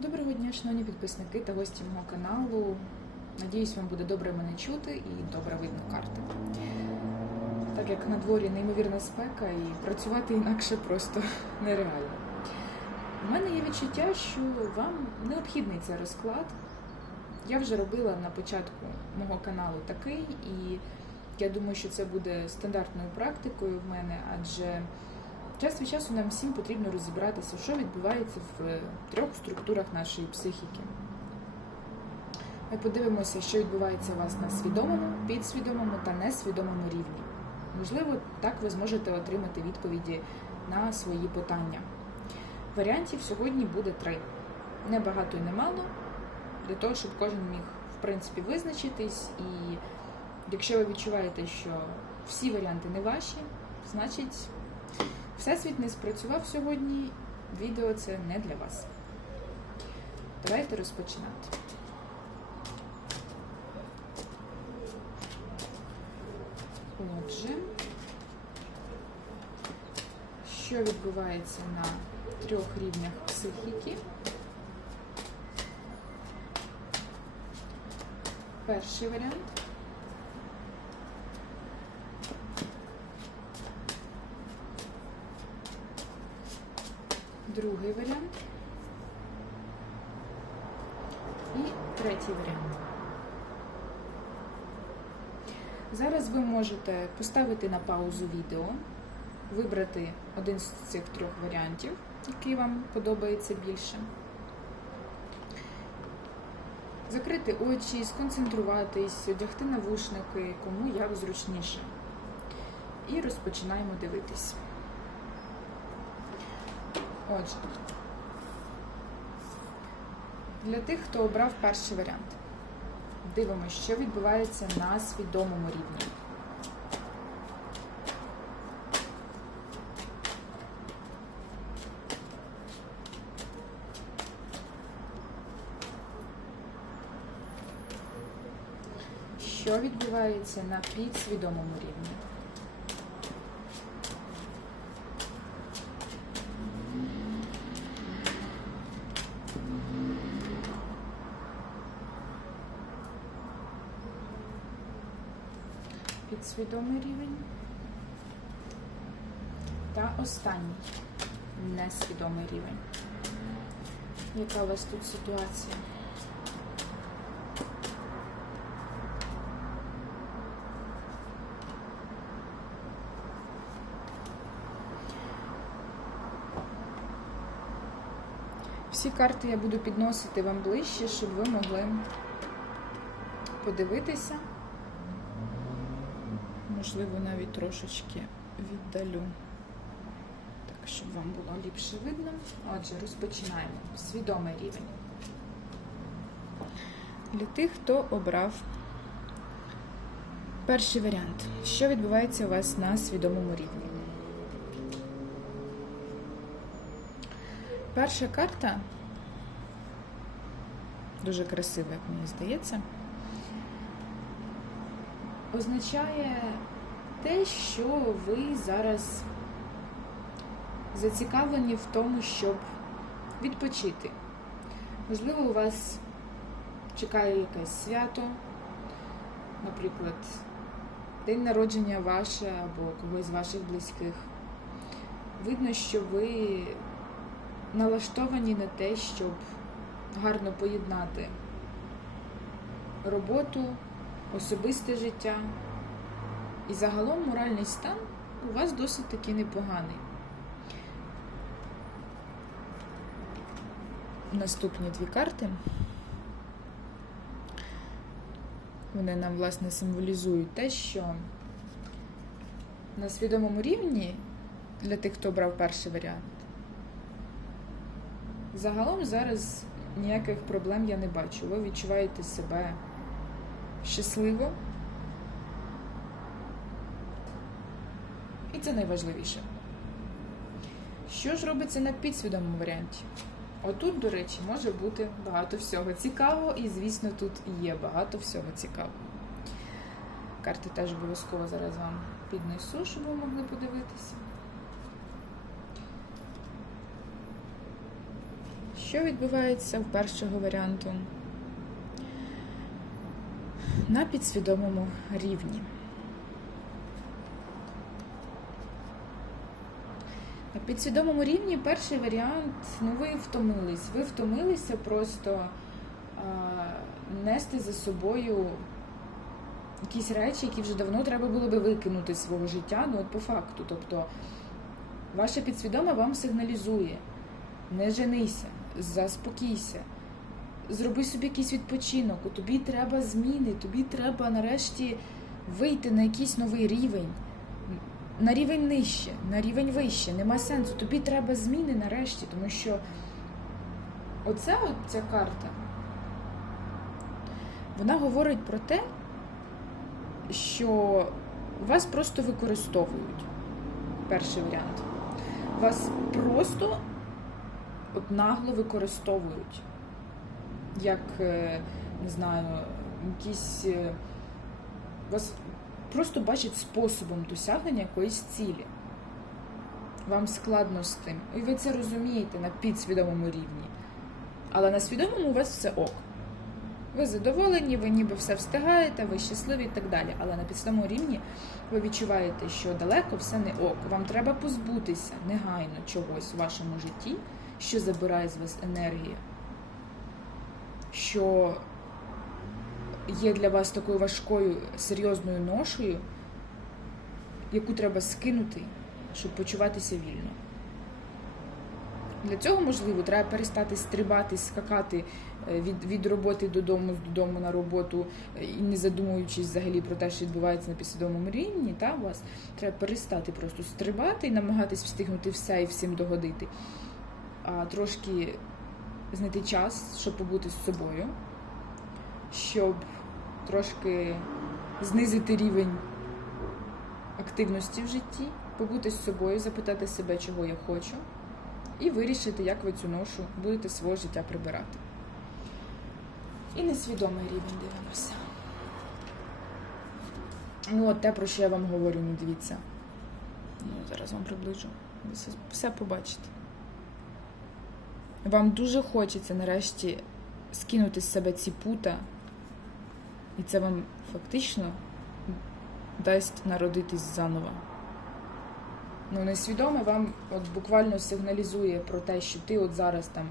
Доброго дня, шановні підписники та гості мого каналу. Надіюсь, вам буде добре мене чути і добре видно карти. Так як на дворі неймовірна спека і працювати інакше просто нереально. У мене є відчуття, що вам необхідний цей розклад. Я вже робила на початку мого каналу такий, і я думаю, що це буде стандартною практикою в мене, адже час від часу нам всім потрібно розібратися, що відбувається в трьох структурах нашої психіки. Ми подивимося, що відбувається у вас на свідомому, підсвідомому та несвідомому рівні. Можливо, так ви зможете отримати відповіді на свої питання. Варіантів сьогодні буде три: не багато і не мало, для того, щоб кожен міг в принципі визначитись. І якщо ви відчуваєте, що всі варіанти не ваші, значить Всесвіт не спрацював сьогодні. Відео це не для вас. Давайте розпочинати. Отже, що відбувається на трьох рівнях психіки? Перший варіант. Другий варіант. І третій варіант. Зараз ви можете поставити на паузу відео, вибрати один з цих трьох варіантів, який вам подобається більше. Закрити очі, сконцентруватись, одягти навушники, кому як зручніше. І розпочинаємо дивитись. Отже, для тих, хто обрав перший варіант, дивимося, що відбувається на свідомому рівні. Що відбувається на підсвідомому рівні? Підсвідомий рівень. Та останній несвідомий рівень. Яка у вас тут ситуація? Всі карти я буду підносити вам ближче, щоб ви могли подивитися. Можливо, навіть трошечки віддалю, так, щоб вам було ліпше видно. Отже, розпочинаємо. Свідомий рівень. Для тих, хто обрав перший варіант. Що відбувається у вас на свідомому рівні? Перша карта дуже красива, як мені здається означає те, що ви зараз зацікавлені в тому, щоб відпочити. Можливо, у вас чекає якесь свято, наприклад, день народження ваше або когось з ваших близьких. Видно, що ви налаштовані на те, щоб гарно поєднати роботу особисте життя. І загалом моральний стан у вас досить таки непоганий. Наступні дві карти. Вони нам, власне, символізують те, що на свідомому рівні для тих, хто обрав перший варіант, загалом зараз ніяких проблем я не бачу. Ви відчуваєте себе щасливо. Це найважливіше. Що ж робиться на підсвідомому варіанті? Отут, до речі, може бути багато всього цікавого, і, звісно, тут є багато всього цікавого. Карти теж обов'язково зараз вам піднесу, щоб ви могли подивитися. Що відбувається в першого варіанту? На підсвідомому рівні. На підсвідомому рівні перший варіант, ну ви втомились. Ви втомилися просто а, нести за собою якісь речі, які вже давно треба було би викинути з свого життя, ну от по факту. Тобто ваше підсвідоме вам сигналізує: не женися, заспокійся, зроби собі якийсь відпочинок, тобі треба зміни, тобі треба нарешті вийти на якийсь новий рівень. На рівень нижче, на рівень вище, нема сенсу. Тобі треба зміни нарешті, тому що оця от ця карта, вона говорить про те, що вас просто використовують. Перший варіант. Вас просто от нагло використовують. Як, е, не знаю, якісь. е, Вас просто бачать способом досягнення якоїсь цілі. Вам складно з тим. І ви це розумієте на підсвідомому рівні. Але на свідомому у вас все ок. Ви задоволені, ви ніби все встигаєте, ви щасливі і так далі. Але на підсвідомому рівні ви відчуваєте, що далеко все не ок. Вам треба позбутися негайно чогось в вашому житті, що забирає з вас енергію, що є для вас такою важкою серйозною ношею, яку треба скинути, щоб почуватися вільно. Для цього, можливо, треба перестати стрибати, скакати е, від, від роботи додому, з додому на роботу і не задумуючись взагалі про те, що відбувається на підсвідомому рівні, та, у вас треба перестати просто стрибати і намагатись встигнути все і всім догодити, а трошки знайти час, щоб побути з собою, щоб трошки знизити рівень активності в житті, побути з собою, запитати себе, чого я хочу, і вирішити, як ви цю ношу будете свого життя прибирати. І несвідомий рівень дивимося. Ну, от те, про що я вам говорю, ну дивіться. Ну, зараз вам приближу. Ви все, все побачите. Вам дуже хочеться нарешті скинути з себе ці пута, і це вам фактично дасть народитись заново. Ну, несвідоме вам от буквально сигналізує про те, що ти от зараз там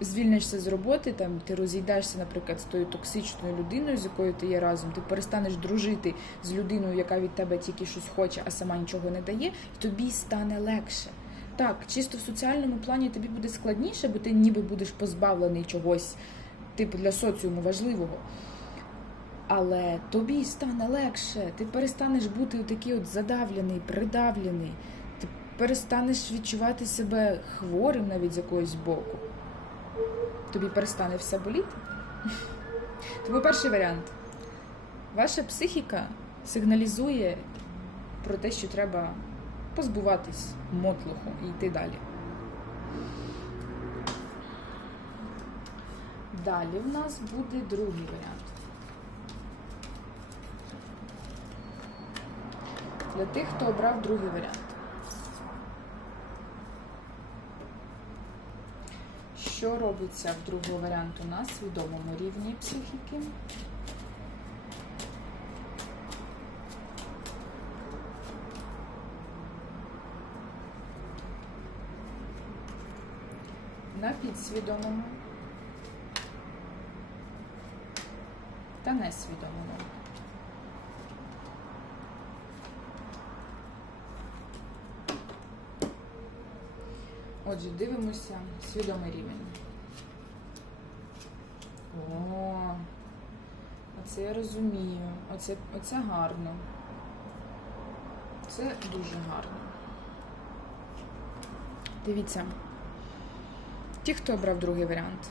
звільнишся з роботи, там ти розійдешся, наприклад, з тою токсичною людиною, з якою ти є разом, ти перестанеш дружити з людиною, яка від тебе тільки щось хоче, а сама нічого не дає, і тобі стане легше. Так, чисто в соціальному плані тобі буде складніше, бо ти ніби будеш позбавлений чогось, типу для соціуму важливого. Але тобі стане легше, ти перестанеш бути такий от задавлений, придавлений, ти перестанеш відчувати себе хворим навіть з якогось боку. Тобі перестане все боліти. Тому перший варіант. Ваша психіка сигналізує про те, що треба позбуватись мотлуху і йти далі. Далі в нас буде другий варіант. Для тих, хто обрав другий варіант. Що робиться в другого варіанту на свідомому рівні психіки? На підсвідомому та несвідомому. Отже, дивимося свідомий рівень. О, оце я розумію. Оце, оце гарно. Це дуже гарно. Дивіться. Ті, хто обрав другий варіант.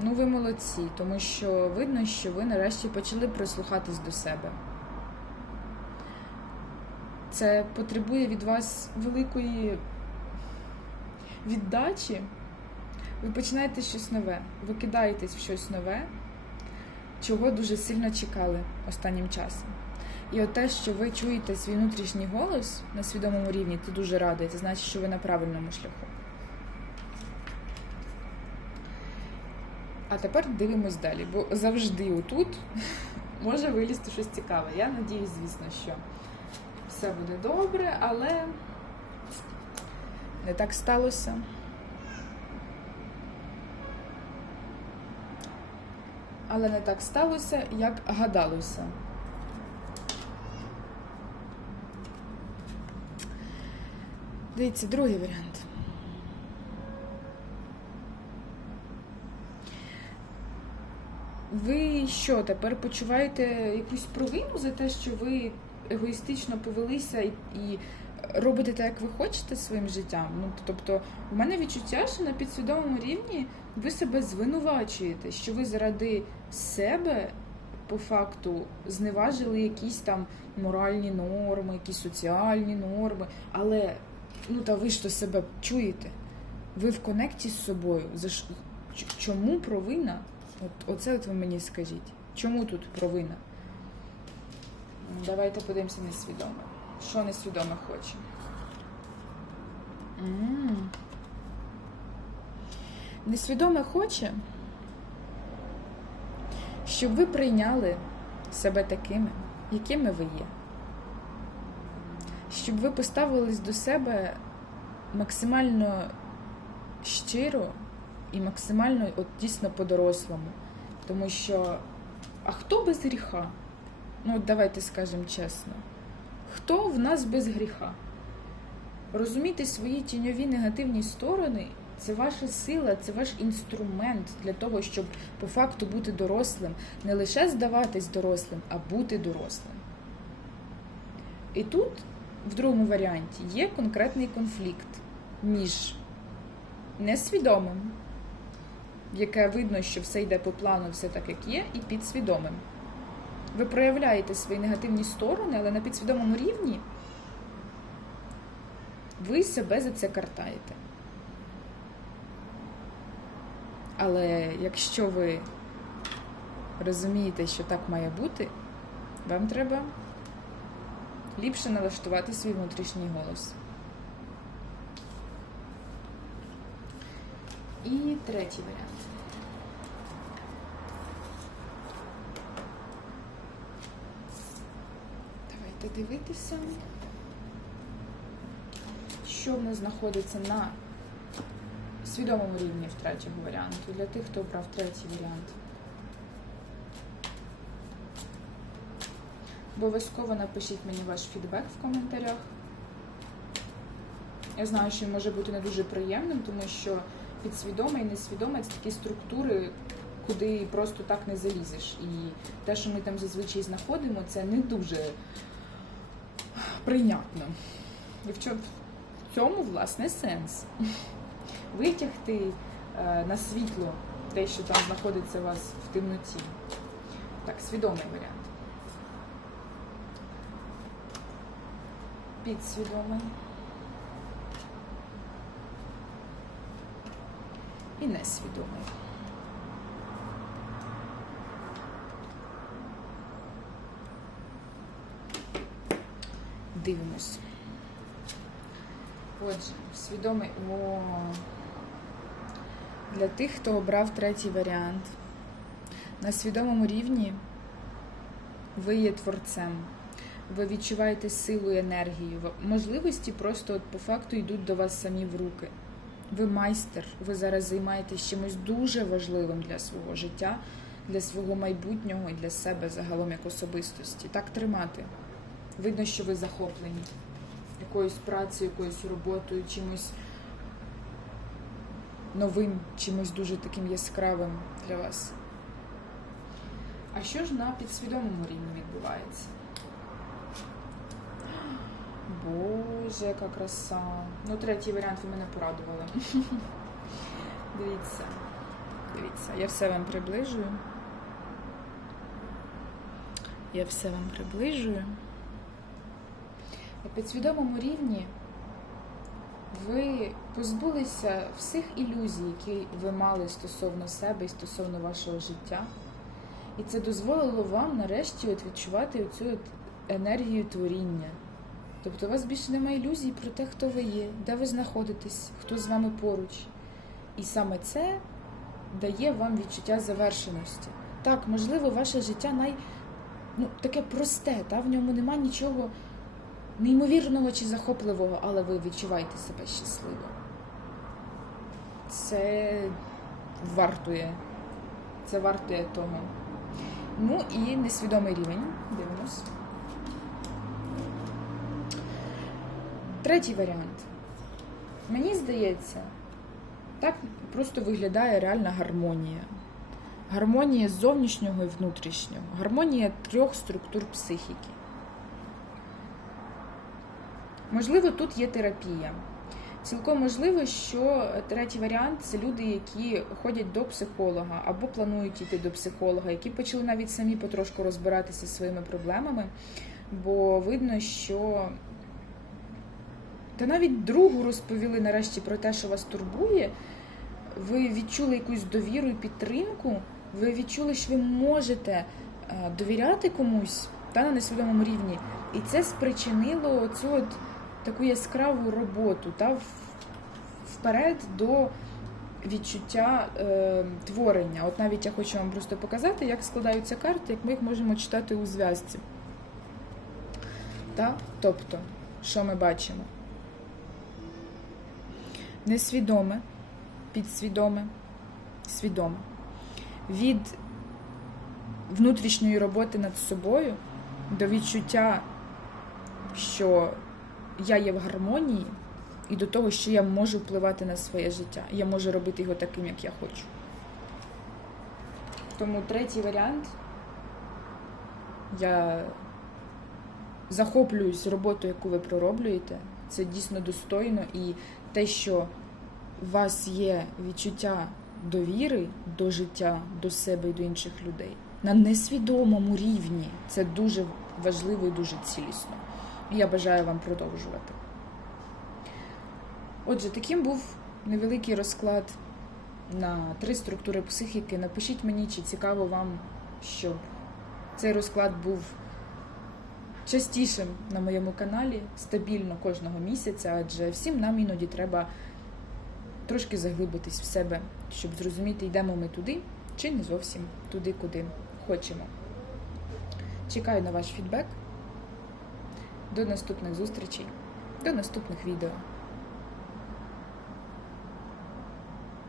Ну, ви молодці, тому що видно, що ви нарешті почали прислухатись до себе. Це потребує від вас великої віддачі. Ви починаєте щось нове, ви кидаєтесь в щось нове, чого дуже сильно чекали останнім часом. І от те, що ви чуєте свій внутрішній голос на свідомому рівні, це дуже радує. Це значить, що ви на правильному шляху. А тепер дивимось далі, бо завжди отут може вилізти щось цікаве. Я надіюсь, звісно, що все буде добре, але не так сталося. Але не так сталося, як гадалося. Дивіться, другий варіант. Ви що, тепер почуваєте якусь провину за те, що ви егоїстично повелися і, і робите так, як ви хочете своїм життям? Ну, тобто, у мене відчуття, що на підсвідомому рівні ви себе звинувачуєте, що ви заради себе по факту зневажили якісь там моральні норми, якісь соціальні норми. Але ну та ви ж то себе чуєте? Ви в конекті з собою. За чому провина? От оце от ви мені скажіть. Чому тут провина? Давайте подивимося несвідоме. Що несвідоме хоче? М. Несвідоме хоче, щоб ви прийняли себе такими, якими ви є. Щоб ви поставились до себе максимально щиро і максимально от дійсно по-дорослому. Тому що, а хто без гріха? Ну, от давайте скажемо чесно. Хто в нас без гріха? Розуміти свої тіньові негативні сторони це ваша сила, це ваш інструмент для того, щоб по факту бути дорослим, не лише здаватись дорослим, а бути дорослим. І тут, в другому варіанті, є конкретний конфлікт між несвідомим, яке видно, що все йде по плану, все так, як є, і підсвідомим. Ви проявляєте свої негативні сторони, але на підсвідомому рівні ви себе за це картаєте. Але якщо ви розумієте, що так має бути, вам треба ліпше налаштувати свій внутрішній голос. І третій варіант. Давайте дивитися, що в нас знаходиться на свідомому рівні в третього варіанту. Для тих, хто обрав третій варіант. Обов'язково напишіть мені ваш фідбек в коментарях. Я знаю, що може бути не дуже приємним, тому що підсвідоме і несвідоме це такі структури, куди просто так не залізеш. І те, що ми там зазвичай знаходимо, це не дуже прийнятно. В в цьому, власне, сенс. Витягти е, на світло те, що там знаходиться у вас в темноті. Так, свідомий варіант. Підсвідомий. І несвідомий. Дивимось. Отже, свідомий. О, для тих, хто обрав третій варіант. На свідомому рівні ви є творцем. Ви відчуваєте силу і енергію. Можливості просто от по факту йдуть до вас самі в руки. Ви майстер, ви зараз займаєтесь чимось дуже важливим для свого життя, для свого майбутнього і для себе загалом як особистості. Так тримати. Видно, що ви захоплені якоюсь працею, якоюсь роботою, чимось новим, чимось дуже таким яскравим для вас. А що ж на підсвідомому рівні відбувається? Боже, яка краса. Ну, третій варіант ви мене порадували. Дивіться. Дивіться, я все вам приближую. Я все вам приближую. На підсвідомому рівні ви позбулися всіх ілюзій, які ви мали стосовно себе і стосовно вашого життя. І це дозволило вам нарешті от відчувати оцю от енергію творіння. Тобто у вас більше немає ілюзій про те, хто ви є, де ви знаходитесь, хто з вами поруч. І саме це дає вам відчуття завершеності. Так, можливо, ваше життя най, ну, таке просте, та? в ньому нема нічого неймовірного чи захопливого, але ви відчуваєте себе щасливо. Це вартує. Це вартує того. Ну і несвідомий рівень. Дивимось. Третій варіант. Мені здається, так просто виглядає реальна гармонія. Гармонія зовнішнього і внутрішнього. Гармонія трьох структур психіки. Можливо, тут є терапія. Цілком можливо, що третій варіант це люди, які ходять до психолога або планують йти до психолога, які почали навіть самі потрошку розбиратися зі своїми проблемами, бо видно, що та навіть другу розповіли нарешті про те, що вас турбує. Ви відчули якусь довіру і підтримку, ви відчули, що ви можете е, довіряти комусь та на несвідомому рівні, і це спричинило цю от таку яскраву роботу та вперед до відчуття е, творення. От навіть я хочу вам просто показати, як складаються карти, як ми їх можемо читати у зв'язці. Та? Тобто, що ми бачимо? Несвідоме, підсвідоме, свідоме. Від внутрішньої роботи над собою до відчуття, що я є в гармонії, і до того, що я можу впливати на своє життя. Я можу робити його таким, як я хочу. Тому третій варіант. Я захоплююсь роботою, яку ви пророблюєте. Це дійсно достойно і те, що у вас є відчуття довіри до життя, до себе і до інших людей на несвідомому рівні. Це дуже важливо і дуже цілісно. І я бажаю вам продовжувати. Отже, таким був невеликий розклад на три структури психіки. Напишіть мені, чи цікаво вам, щоб цей розклад був частішим на моєму каналі, стабільно кожного місяця, адже всім нам іноді треба трошки заглибитись в себе, щоб зрозуміти, йдемо ми туди чи не зовсім туди, куди хочемо. Чекаю на ваш фідбек. До наступних зустрічей, до наступних відео.